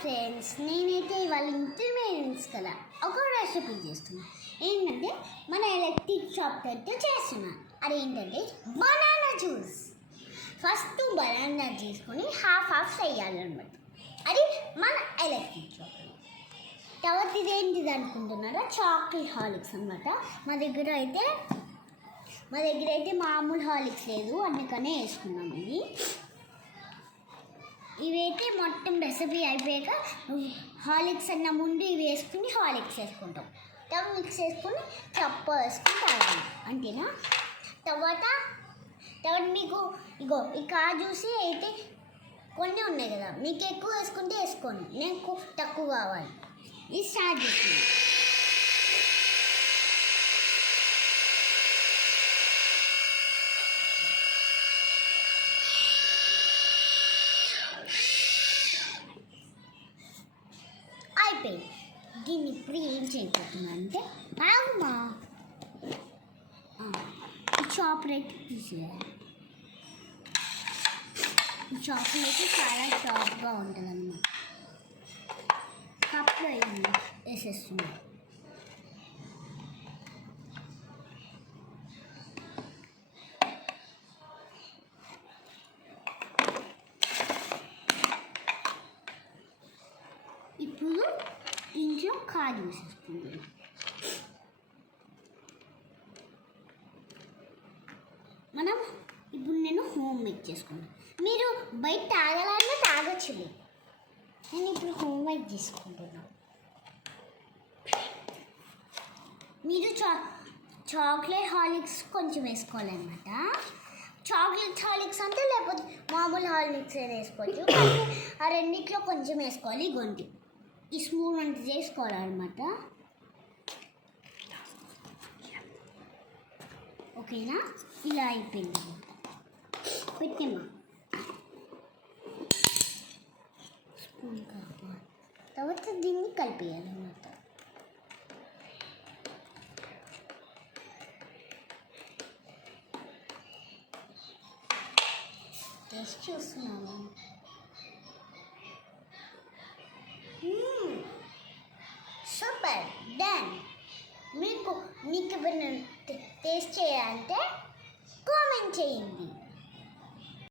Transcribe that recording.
Friends, నేనైతే ఇవాళ intermediates కదా ఒక రెసిపీ చేస్తున్నాను. ఏంటంటే మన ఎలక్ట్రిక్ షాప్ అయితే చేస్తున్నాను. అదేంటంటే బనానా జ్యూస్. ఫస్ట్ బనానా తీసుకొని హాఫ్ వేయాలన్నమాట. అది మన ఎలక్ట్రిక్ షాప్. తర్వాత ఇదేంటిది అనుకుంటున్నారా? చాక్లెట్ హార్లిక్స్ అనమాట. మా దగ్గర అయితే మామూలు హార్లిక్స్ లేదు, అందుకనే వేసుకున్నాం ఇది. ఇవైతే మొత్తం రెసిపీ అయిపోయాక హార్లిక్స్ అన్న ముందు ఇవి వేసుకుని హార్లిక్స్ వేసుకుంటాం. తర్వాత మిక్స్ వేసుకుని చప్ప వేసుకుని తాగాలి, అంతేనా? తర్వాత మీకు ఇగో ఈ కాజూసి అయితే కొన్ని ఉన్నాయి కదా, మీకు ఎక్కువ వేసుకుంటే వేసుకోండి, నాకు తక్కువ కావాలి. ఇది స్టార్ట్ చేస్తున్నాను. అయిపోయింది. దీన్ని ఇప్పుడు ఏం చేయబోతున్నా అంటే అమ్మా ఈ చాక్లెట్ తీసేయాలి. ఈ చాక్లెట్ చాలా షార్ప్గా ఉంటుంది అన్నమాట. కప్లో వేసేస్తున్నాం. ఇప్పుడు ఇంట్లో కాజు వేసేసుకుంటాం. నేను హోమ్ మేడ్ చేసుకుంటాను. మీరు బయట తాగాలన్నా తాగొచ్చు. నేను ఇప్పుడు హోమ్ మేడ్ చేసుకుంటున్నాను. మీరు చాక్లెట్ హార్లిక్స్ కొంచెం వేసుకోవాలన్నమాట. చాక్లెట్ హార్లిక్స్ అంటే లేకపోతే మామూలు హార్లిక్స్ వేసుకోవచ్చు. ఆ రెండిట్లో కొంచెం వేసుకోవాలి. గొంటి ఈ స్పూన్ అంత చేసుకోవాలన్నమాట. ఓకేనా? ఇలా అయిపోయింది. పెట్టేమా స్పూన్ కావాలి. తర్వాత దీన్ని కలిపేయాలన్నమాట. టేస్ట్ చూస్తున్నాను. Super, done. మీకు ఏమైనా టేస్ట్ చేయాలంటే కామెంట్ చేయండి.